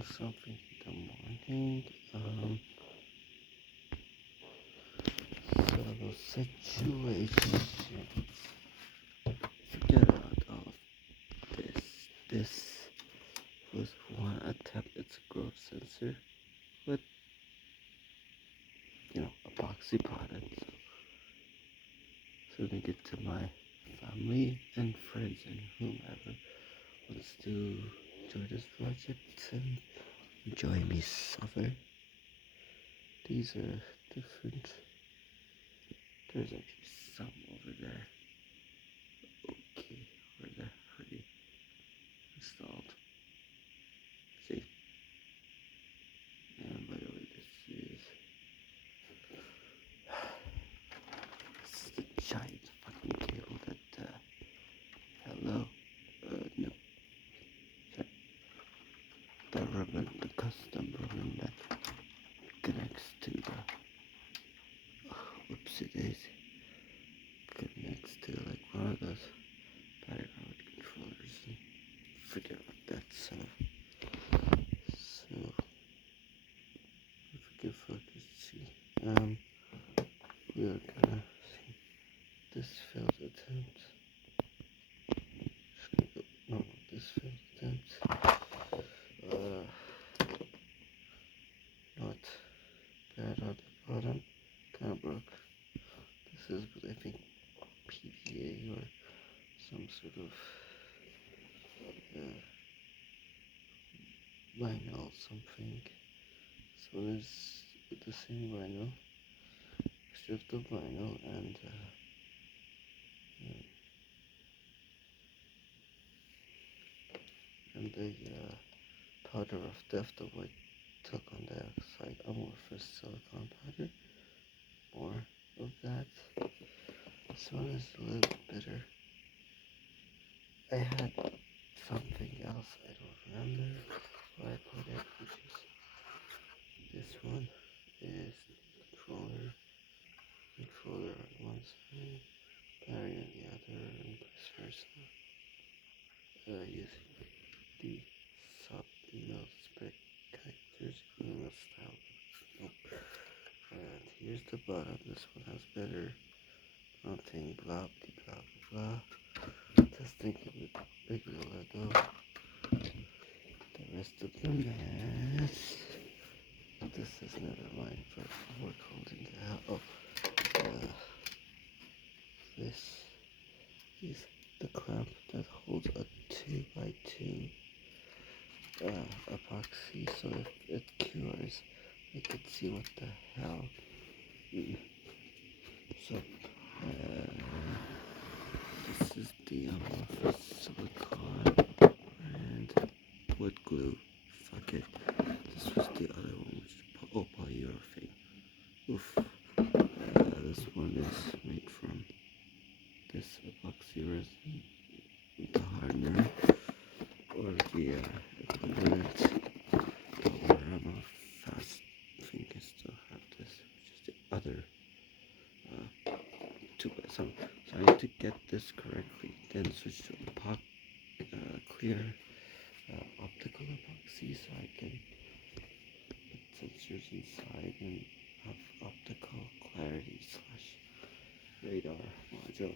doing something in the morning. So situation. Forget about all this. This was one attempt at a growth sensor with, epoxy product. So to get to my family and friends and whomever wants to enjoy this project and enjoy me suffer. These are different. There's actually some over there. Okay, where the hoodie installed. See? And by the way, this is the giant fucking cable that, hello? No. Sorry. The custom ribbon that connects to the, whoopsie daisy, connects to like one of those battery powered controllers. And forget about that. So if we can focus, see, we are gonna see this failed attempt. Just gonna go, no, this failed attempt. Not bad on the bottom, kinda broke. This is, I think, PVA or some sort of vinyl something. So there's the same vinyl, except the vinyl and the powder of death, the white silicon dioxide, amorphous silicon powder. More of that. This one is a little better. I had something else, I don't remember where I put it, which is this one is controller on one side, battery on the other, and vice versa. Using the sub email spec characters, email style. Nope. And here's the bottom. This one has better mounting, blah blah blah. Testing it with regular Lego. The rest of the mess. This is never mind for work holding out. This is the clamp that holds a 2x2 epoxy, so if it cures, I can see what the hell. So, this is the amorphous silicone and wood glue. Fuck it. This was the other one, which is polyurethane. Oof. This one is made from this epoxy resin, the hardener, or the equivalent. However, I'm a fast thing I still have this, which is the other two. So I need to get this correctly, then switch to clear optical epoxy so I can put sensors inside and have optical clarity / radar module.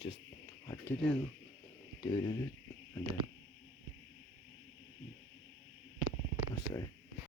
Just hard to do. And then, oh sorry.